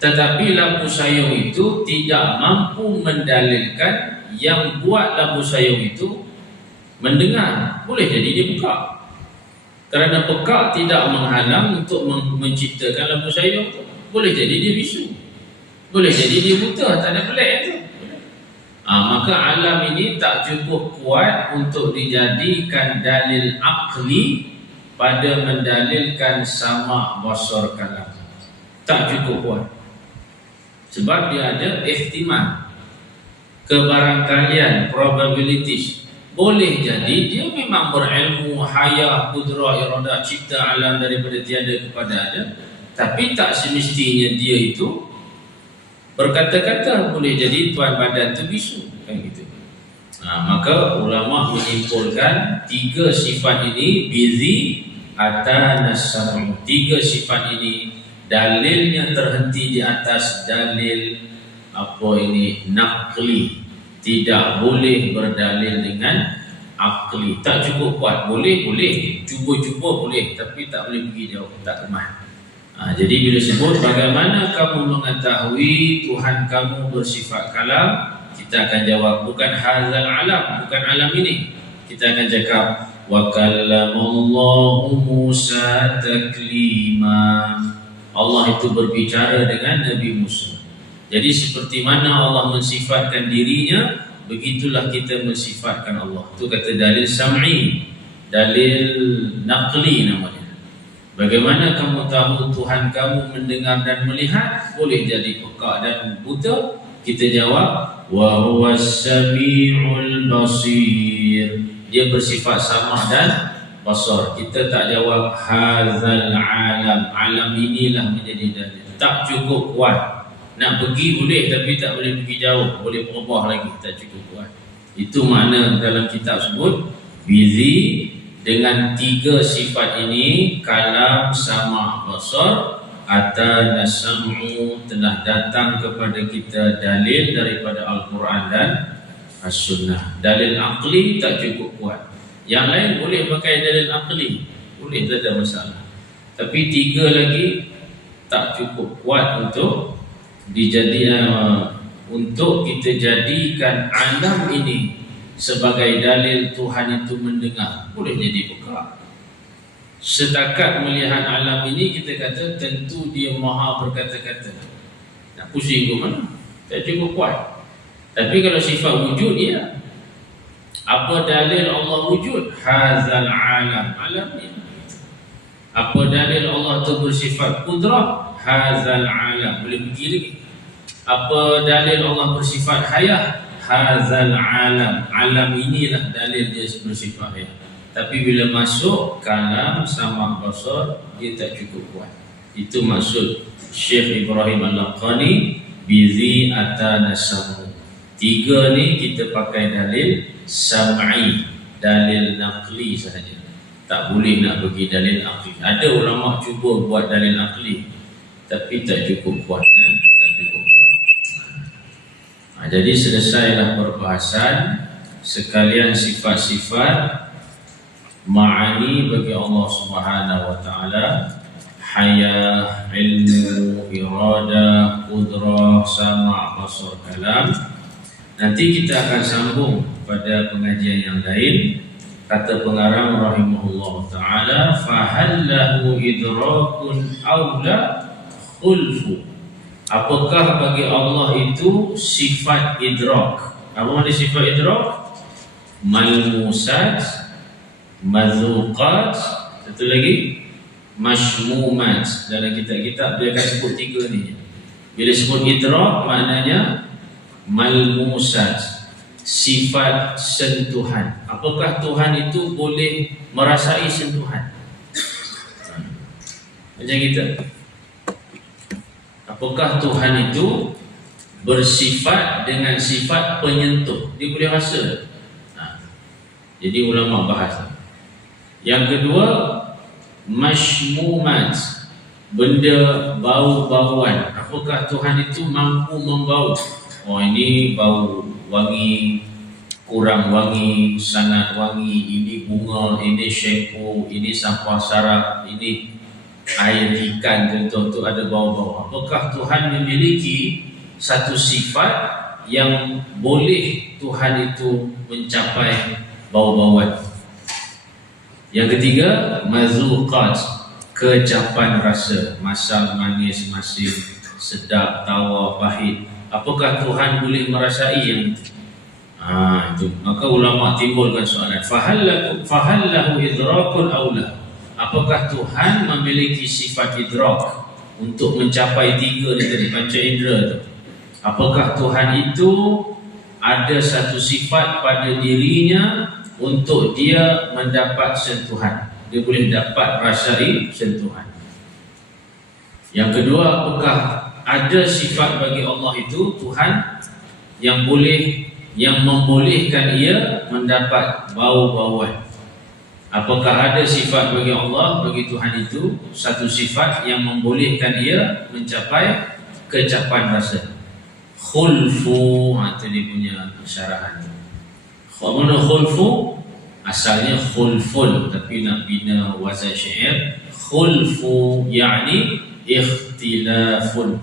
Tetapi labu sayur itu tidak mampu mendalilkan yang buat lampu sayung itu mendengar, boleh jadi dia pekak. Kerana pekak tidak menghalang untuk menciptakan lampu sayung itu. Boleh jadi dia bisu, boleh jadi dia buta, tak ada pelik tu. Maka alam ini tak cukup kuat untuk dijadikan dalil akli pada mendalilkan sama basar kalam. Tak cukup kuat. Sebab dia ada ihtimal, kebarangkalian, probabilities. Boleh jadi dia memang berilmu, hayah, kudrah, iradah, cipta alam daripada tiada kepada ada, tapi tak semestinya dia itu berkata-kata. Boleh jadi tuan badan tu bisu, kan gitu. Maka ulama menyimpulkan tiga sifat ini bizi atanasamu. Tiga sifat ini dalilnya terhenti di atas dalil naqli. Tidak boleh berdalil dengan akli. Tak cukup kuat. Boleh, cuba-cuba boleh, tapi tak boleh pergi jauh, tak kemah. Jadi bila sebut bagaimana kamu mengetahui Tuhan kamu bersifat kalam, kita akan jawab bukan hazal alam, bukan alam ini. Kita akan cakap wa kallamallahu Musa taklima. Allah itu berbicara dengan Nabi Musa. Jadi seperti mana Allah mensifatkan dirinya, begitulah kita mensifatkan Allah. Itu kata dalil sam'i, dalil naqli namanya. Bagaimana kamu tahu Tuhan kamu mendengar dan melihat? Boleh jadi pekak dan buta. Kita jawab wa huwas sami'ul basir. Dia bersifat sama dan basar. Kita tak jawab hazal alam. Alam inilah menjadi dalil. Tak cukup kuat. Nak pergi boleh, tapi tak boleh pergi jauh. Boleh berubah lagi, tak cukup kuat. Itu makna dalam kitab sebut bizi. Dengan tiga sifat ini, kalam, sama, basar, atanasamu, telah datang kepada kita dalil daripada Al-Quran dan As-Sunnah. Dalil akli tak cukup kuat. Yang lain boleh pakai dalil akli, boleh, tak ada masalah. Tapi tiga lagi tak cukup kuat untuk untuk kita jadikan alam ini sebagai dalil Tuhan itu mendengar. Boleh jadi pekak. Setakat melihat alam ini kita kata tentu dia maha berkata-kata. Nak pusing ke mana? Tak cukup kuat. Tapi kalau sifat wujud dia, apa dalil Allah wujud? Hazal alam, alam ni. Apa dalil Allah itu bersifat kudrah? Hazal alam. Boleh pergi lagi. Apa dalil Allah bersifat hayah? Hazal alam. Alam inilah dalil dia bersifat hayah. Tapi bila masuk kalam sama basar, dia tak cukup kuat. Itu maksud Syekh Ibrahim Al-Laqani bizi atanasamu. Tiga ni kita pakai dalil sam'i, dalil naqli sahaja. Tak boleh nak bagi dalil akli. Ada ulama cuba buat dalil akli, tapi tak cukup kuat. Jadi selesailah perbahasan sekalian sifat-sifat ma'ani bagi Allah Subhanahu wa taala, hayah, ilmu, irada, qudrah, sama', basar, kalam. Nanti kita akan sambung pada pengajian yang lain. Kata pengarang rahimahullah taala, fahallahu idrakun aula khulfu. Apakah bagi Allah itu sifat idrak? Apa makna sifat idrak? Malmusat, mazuqat, satu lagi mashmumat. Dalam kitab-kitab dia akan sebut tiga ni. Bila sebut idrak maknanya malmusat, sifat sentuhan. Apakah Tuhan itu boleh merasai sentuhan? Macam kita, apakah Tuhan itu bersifat dengan sifat penyentuh? Dia boleh rasa. Jadi ulama bahas. Yang kedua, mashmumat, benda bau-bauan. Apakah Tuhan itu mampu membau? Oh, ini bau wangi, kurang wangi, sangat wangi, ini bunga, ini shampoo, ini sampah sarap, ini air ikan, contoh tu ada bau-bau. Apakah Tuhan memiliki satu sifat yang boleh Tuhan itu mencapai bau-bauan. Yang ketiga, mazuqat, kecapan rasa, masam, manis, masin, sedap, tawar, pahit. Apakah Tuhan boleh merasai yang itu? Itu. Maka ulama timbulkan soalan, fahallahu idrakun aula. Apakah Tuhan memiliki sifat idrak untuk mencapai tiga ni tadi, panca indera tu? Apakah Tuhan itu ada satu sifat pada dirinya untuk dia mendapat sentuhan? Dia boleh dapat rasai sentuhan. Yang kedua, apakah ada sifat bagi Allah itu, Tuhan, yang membolehkan ia mendapat bau-bauan? Apakah ada sifat bagi Allah, bagi Tuhan itu, satu sifat yang membolehkan ia mencapai kecapan rasa? Khulfu, itu dia punya syarahan. Mana khulfu? Asalnya khulfun, tapi nak bina wazan syair. Khulfu yakni ikhtilafun.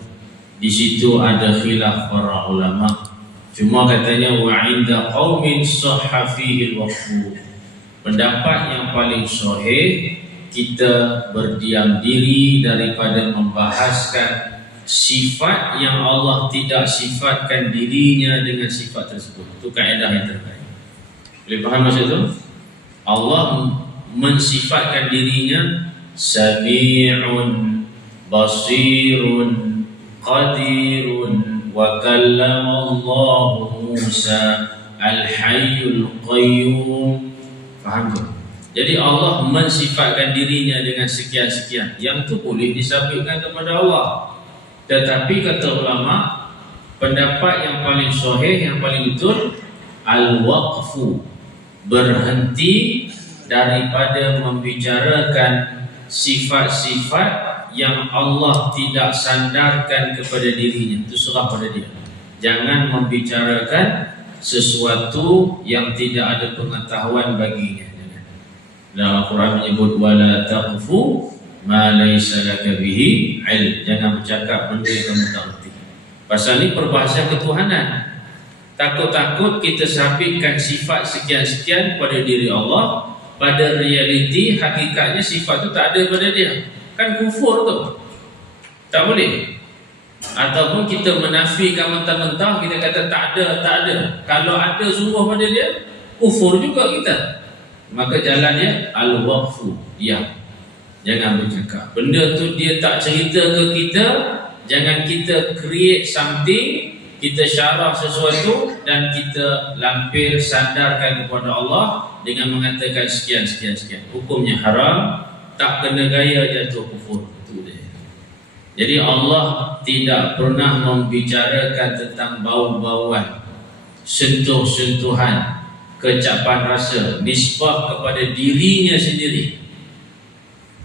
Di situ ada khilaf para ulama. Cuma katanya wa inda qaumin sahha fihi al-waqfu. Pendapat yang paling sahih, kita berdiam diri daripada membahaskan sifat yang Allah tidak sifatkan dirinya dengan sifat tersebut. Itu kaedah yang terbaik. Boleh faham maksud itu? Allah mensifatkan dirinya Sami'un, Basirun, Qadirun, wa kallama Allah Musa, Al-Hayyul Qayyum. Faham tak? Jadi Allah mensifatkan dirinya dengan sekian-sekian. Yang tu boleh disabitkan kepada Allah. Tetapi kata ulama, pendapat yang paling sahih, yang paling betul, al-waqfu, berhenti daripada membicarakan sifat-sifat yang Allah tidak sandarkan kepada dirinya. Itu serah pada dia. Jangan membicarakan sesuatu yang tidak ada pengetahuan baginya. Dalam Al-Quran menyebut wala taqfu ma laysa laka bihi ilm. Jangan bercakap benda yang kamu tak erti. Pasal ni perbahasan ketuhanan. Takut-takut kita sabitkan sifat sekian-sekian pada diri Allah, pada realiti hakikatnya sifat tu tak ada pada dia. Kan kufur tu. Tak boleh. Ataupun kita menafikan mentah-mentah, kita kata tak ada. Kalau ada sungguh pada dia, kufur juga kita. Maka jalan dia al-waqfu, diam. Jangan bercakap. Benda tu dia tak cerita ke kita, jangan kita create something, kita syarah sesuatu dan kita lampir sandarkan kepada Allah dengan mengatakan sekian. Hukumnya haram, tak kena gaya jatuh kufur. Itu dia. Jadi Allah tidak pernah membicarakan tentang bau-bauan, sentuh-sentuhan, kecapan rasa, nisbah kepada dirinya sendiri.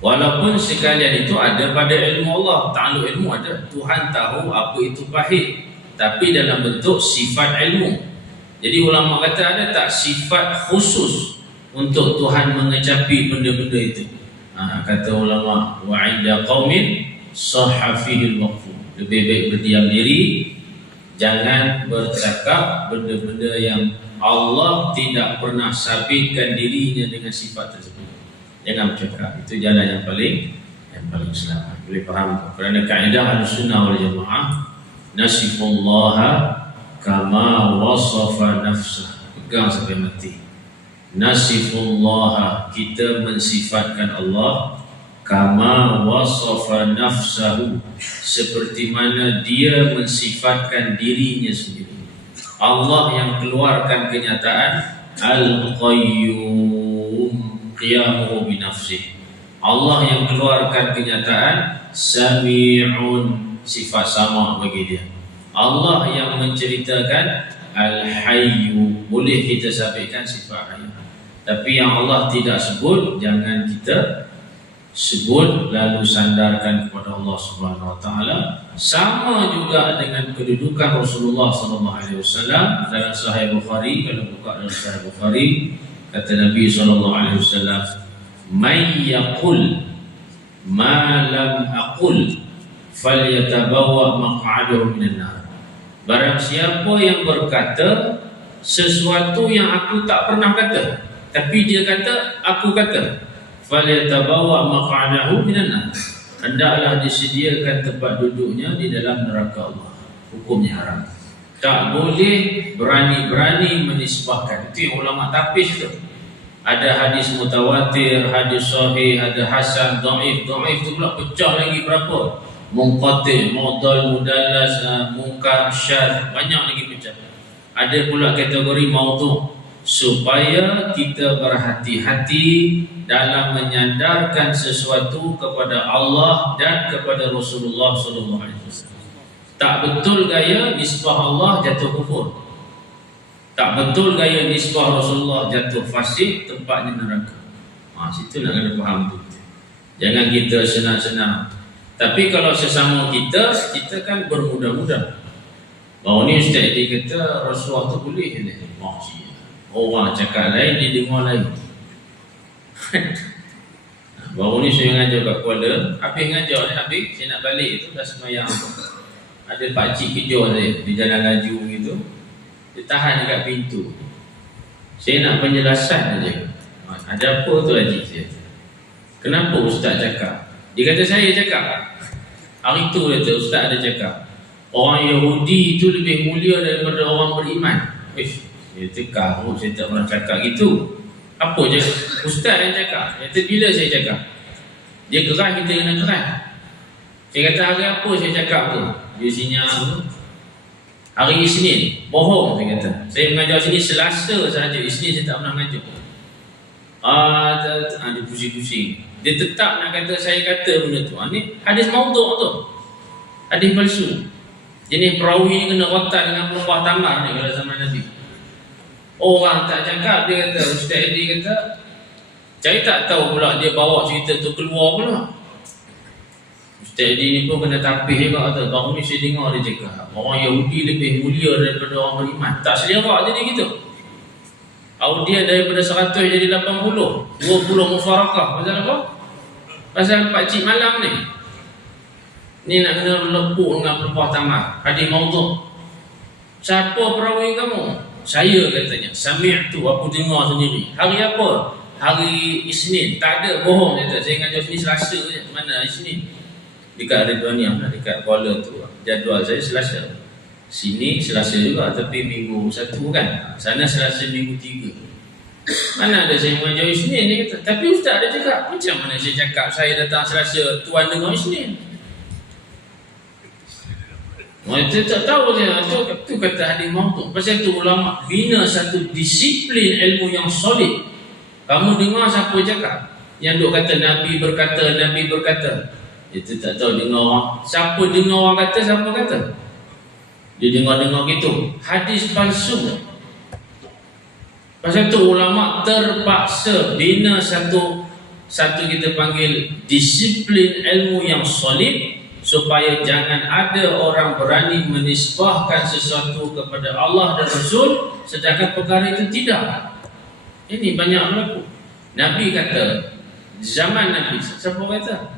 Walaupun sekalian itu ada pada ilmu Allah, ta'aluk ilmu ada. Tuhan tahu apa itu pahit, tapi dalam bentuk sifat ilmu. Jadi ulama kata ada tak sifat khusus untuk Tuhan mengecapi benda-benda itu? Kata ulama, wa 'inda qaumin sahha fihi al-waqfu. Lebih baik berdiam diri, jangan bercakap benda-benda yang Allah tidak pernah sabitkan dirinya dengan sifat tersebut. Jangan bercakap. Itu jalan yang paling selamat. Boleh faham? Kerana kaedah Ahlussunnah wal Jamaah, nasifullaha kama wasafa nafsah. Pegang sampai mati. Nasifullaha, kita mensifatkan Allah kama wasafa nafsahu, seperti mana dia mensifatkan dirinya sendiri. Allah yang keluarkan kenyataan Al-Qayyum, qiyamuhu binafsih. Allah yang keluarkan kenyataan Sami'un, sifat sama bagi dia. Allah yang menceritakan Al-Hayyu, boleh kita sabitkan sifat hayyu. Tapi yang Allah tidak sebut, jangan kita sebut lalu sandarkan kepada Allah Subhanahu wa taala. Sama juga dengan kedudukan Rasulullah sallallahu alaihi wasallam dalam Sahih Bukhari. Kalau buka dalam Sahih Bukhari, kata Nabi sallallahu alaihi wasallam, "May yaqul ma lam aqul falyatabawwa maq'adahu minan nar." Barang siapa yang berkata sesuatu yang aku tak pernah kata, tapi dia kata aku kata, falyatabawa maq'adahu minan nar, hendaklah disediakan tempat duduknya di dalam neraka Allah. Hukumnya haram. Tak boleh berani-berani menisbahkan. Itu yang ulama tapis tu. Ada hadis mutawatir, hadis sahih, ada hasan, dhaif. Dhaif tu pula pecah lagi berapa? Munqati', mu'dal, mudallas, munkar, syadz, banyak lagi pecah. Ada pula kategori maudhu', supaya kita berhati-hati dalam menyandarkan sesuatu kepada Allah dan kepada Rasulullah sallallahu alaihi wasallam. Tak betul gaya nisbah Allah jatuh kufur. Tak betul gaya nisbah Rasulullah jatuh fasik, tempatnya neraka. Situ nak kena faham tu. Jangan kita senang-senang. Tapi kalau sesama kita kan bermudah-mudah. Baru ni Ustaz dia kata Rasulullah tu boleh ni. Orang cakap lain, dia dengar lain. Baru ni saya mengajar kat Kuala. Habis mengajar ni, habis saya nak balik tu dah semayang. Ada pakcik kejar saya di jalan laju gitu. Dia tahan dekat pintu. Saya nak penjelasan aja. Ada apa tu Haji saya? Kenapa Ustaz cakap? Dia kata saya cakap. Hari tu dia kata Ustaz ada cakap, orang Yahudi itu lebih mulia daripada orang beriman. Dia tekak, saya tak pernah cakap gitu. Apa je Ustaz yang cakap? Dia kata bila saya cakap? Dia keras, kita kena keras. Saya kata hari apa saya cakap tu? Dia sinyal hari Isnin. Bohong saya kata. Saya mengajar sini Selasa sahaja. Isnin saya tak pernah mengajar. Dia pusing-pusing. Dia tetap nak kata saya kata benda tu. Ni hadis maudhu' tu. Hadis palsu. Jenis perawi ni kena rotan dengan pelumbah tamar ni kalau zaman Nabi. Orang tak cakap, dia kata Ustaz Edi kata, saya tak tahu pula dia bawa cerita tu keluar pula. Ustaz Edi ni pun kena tapih juga tu. Baru ni saya dengar dia cakap orang Yahudi lebih mulia daripada orang beriman. Tak selera jadi gitu. Audiens daripada 100 jadi 80, 20 mufarakah. Pasal apa? Pasal pakcik malam ni. Ni nak kena lepuk dengan pelumbah tamar. Hadis maudhu'. Siapa perawi kamu? Saya katanya. Sami'tu, aku dengar sendiri. Hari apa? Hari Isnin. Tak ada, bohong kata. Saya ngajar sini Selasa je. Mana Isnin? Dekat Ridwaniah, dekat Kuala tu. Jadual saya Selasa. Sini Selasa juga, tapi minggu 1 kan. Sana Selasa minggu 3. Mana ada saya mengajar Isnin, dia kata. Tapi Ustaz ada cakap, macam mana saya cakap saya datang Selasa, tuan dengar Isnin? Itu tak tahu saya. Itu kata hadis maudhu'. Pasal itu ulama bina satu disiplin ilmu yang solid. Kamu dengar siapa cakap? Yang duk kata Nabi berkata. Itu tak tahu dengar orang. Siapa dengar orang kata, siapa kata? Dia dengar-dengar gitu. Hadis palsu. Pasal itu ulama terpaksa bina satu kita panggil disiplin ilmu yang solid, supaya jangan ada orang berani menisbahkan sesuatu kepada Allah dan Rasul sedangkan perkara itu tidak. Ini banyak berlaku. Nabi kata, zaman Nabi, siapa kata?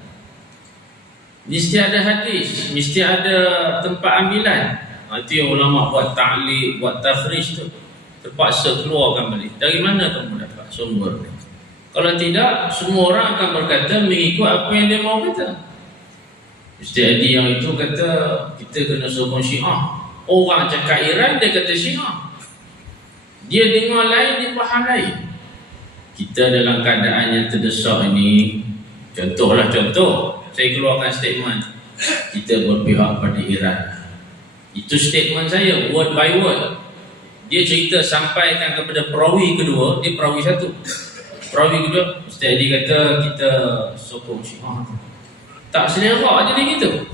Mesti ada hadis, mesti ada tempat ambilan. Itu yang ulama buat ta'liq, buat takhrij tu. Terpaksa keluarkan balik. Dari mana kamu dapat sumber? Kalau tidak, semua orang akan berkata mengikut apa yang dia mau kata. Ustaz Adi yang itu kata kita kena sokong Syiah. Orang cakap Iran, dia kata Syiah. Dia dengar lain, dia faham lain. Kita dalam keadaan yang terdesak ini, contoh, saya keluarkan statement, kita berpihak pada Iran. Itu statement saya, word by word. Dia cerita sampaikan kepada perawi kedua, dia perawi satu. Perawi kedua, Ustaz Adi kata kita sokong Syiah. Tak selera jadi gitu.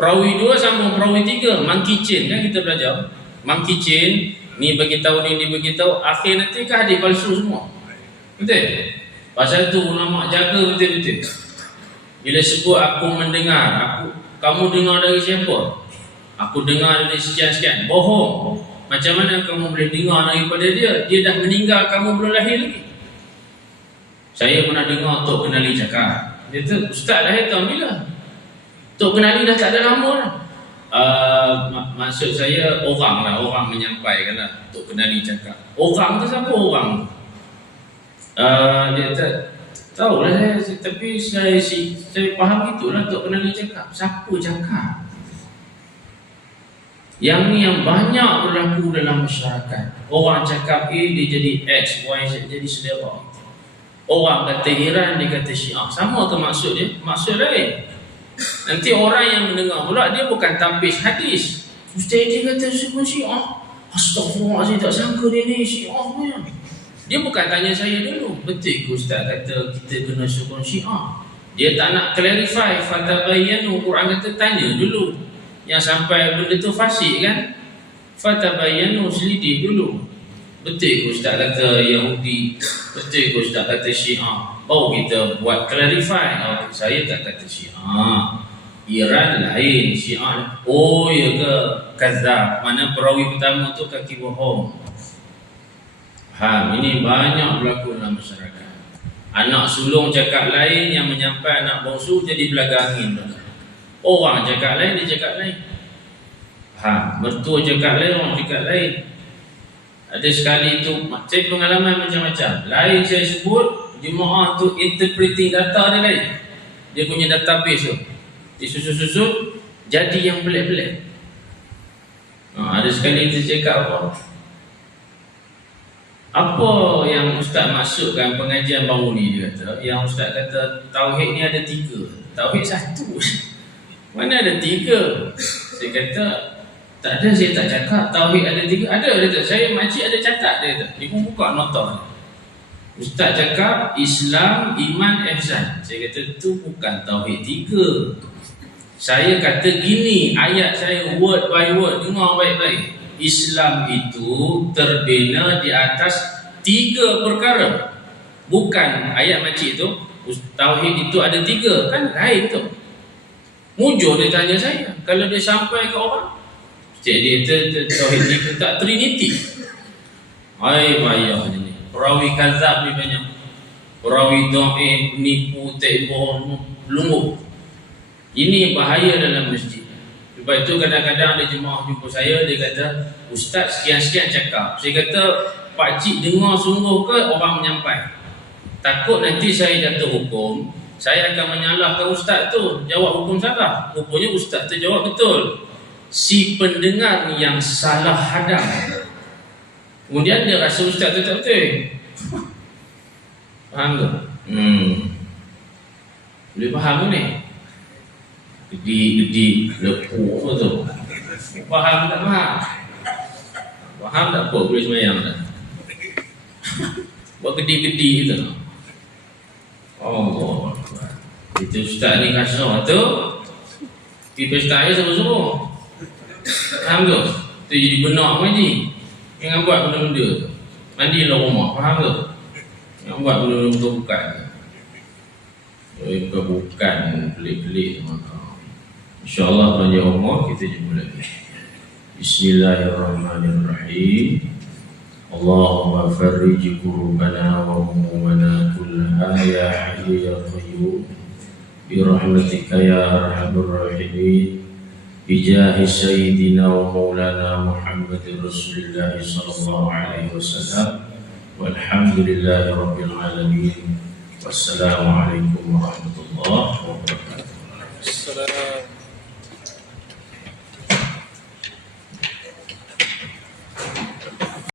Perawi 2 sama perawi 3, monkey chain kan kita belajar. Monkey chain, ni bagi tahu ni bagi tahu, akhir nanti kan hadis palsu semua. Betul? Pasal tu ulama jaga betul-betul. Bila sebut aku mendengar, kamu dengar dari siapa? Aku dengar dari sekian-sekian. Bohong. Macam mana kamu boleh dengar daripada dia? Dia dah meninggal, kamu belum lahir lagi. Saya pernah dengar Tok Kenali cakap. Dia tu, Ustaz dah tahun bila? Tok Kenali dah tak ada lama dah. Maksud saya orang lah, orang menyampaikan lah untuk kenali cakap. Orang tu siapa orang tu? Dia tak tahu lah saya, tapi saya faham itulah untuk kenali cakap. Siapa cakap? Yang ni yang banyak berlaku dalam masyarakat. Orang cakap A, dia jadi X, Y, Z, jadi selera. Orang kata Iran, dia kata Syiah. Sama ke maksud dia? Maksud lain. Nanti orang yang mendengar pula, dia bukan tampis hadis. Ustaz dia kata suku Syiah. Astagfirullah, saya tak sangka dia ni Syiah punya. Dia bukan tanya saya dulu, betul ke Ustaz kata kita kena sokong Syiah? Dia tak nak clarify. Fatabayyanu, Quran kata tanya dulu. Yang sampai benda tu fasik kan? Fatabayyanu, selidik dulu. Betul ke Ustaz kata Yahudi? Betul ke Ustaz kata Syiah? Baru kita buat clarify. Saya tak kata Syiah, Iran lain, Syiah. Oh ya ke? Kazab. Mana perawi pertama tu kaki bohong. Ini banyak berlaku dalam masyarakat. Anak sulung cakap lain, yang menyampai anak bongsu jadi belaga angin. Orang cakap lain, dia cakap lain. Mertua cakap lain, orang cakap lain. Ada sekali tu, saya pengalaman macam-macam. Lain saya sebut, jemaah tu interpreting data dia lain. Dia punya database tu disusut-susut, jadi yang pelik-pelik. Ada sekali kita cakap apa yang Ustaz masukkan pengajian baru ni, dia kata, yang Ustaz kata tauhid ni ada 3, tauhid 1. Mana ada 3? Saya kata tak ada, saya tak cakap tauhid ada 3. Ada, dia kata, saya makcik ada catat, dia kata. Dia pun buka nota. Ustaz cakap Islam, iman, ihsan. Saya kata tu bukan tauhid 3. Saya kata gini, ayat saya word by word, dengar baik-baik. Islam itu terbina di atas 3 perkara. Bukan ayat makcik tu tauhid itu ada 3, kan lain tu. Mujur dia tanya saya, kalau dia sampai ke orang, cik dia tauhid 3 tak trinity. Hai payahnya ni. Perawi kazab ni banyak. Perawi dhaif, nipu, bohong, lumpuh. Ini bahaya dalam masjid. Sebab itu kadang-kadang ada jemaah jumpa saya, dia kata, Ustaz sekian-sekian cakap. Saya kata, pakcik dengar sungguh ke orang menyampai? Takut nanti saya jatuh hukum, saya akan menyalahkan Ustaz tu, jawab hukum salah. Rupanya Ustaz tu jawab betul. Si pendengar ni yang salah hadam. Kemudian dia rasa Ustaz tu tak betul. Faham ke? Boleh faham ni? Gedi lepuk apa tu? Faham tak faham? Faham tak apa boleh semayang tak? Buat gedi-gedi tu. Allah. Itu Ustaz ni kasar tu. Pergi pesta air suruh-suruh. Faham tu? Tu jadi benak maji. Jangan buat benda-benda tu. Mandilah rumah. Faham tu? Jangan buat benda-benda bukan. Bukan pelik-pelik maka. InsyaAllah panjang umur kita jumpa lagi. Bismillahirrahmanirrahim. Allahumma farrij kurubana wa humumana kullaha ya hayyu ya qayyum bi rahmatika ya arhamar rahimin bi jahi sayyidina wa maulana Muhammadir Rasulillah sallallahu alaihi wasallam walhamdulillahi rabbil alamin. Wassalamualaikum warahmatullahi wabarakatuh.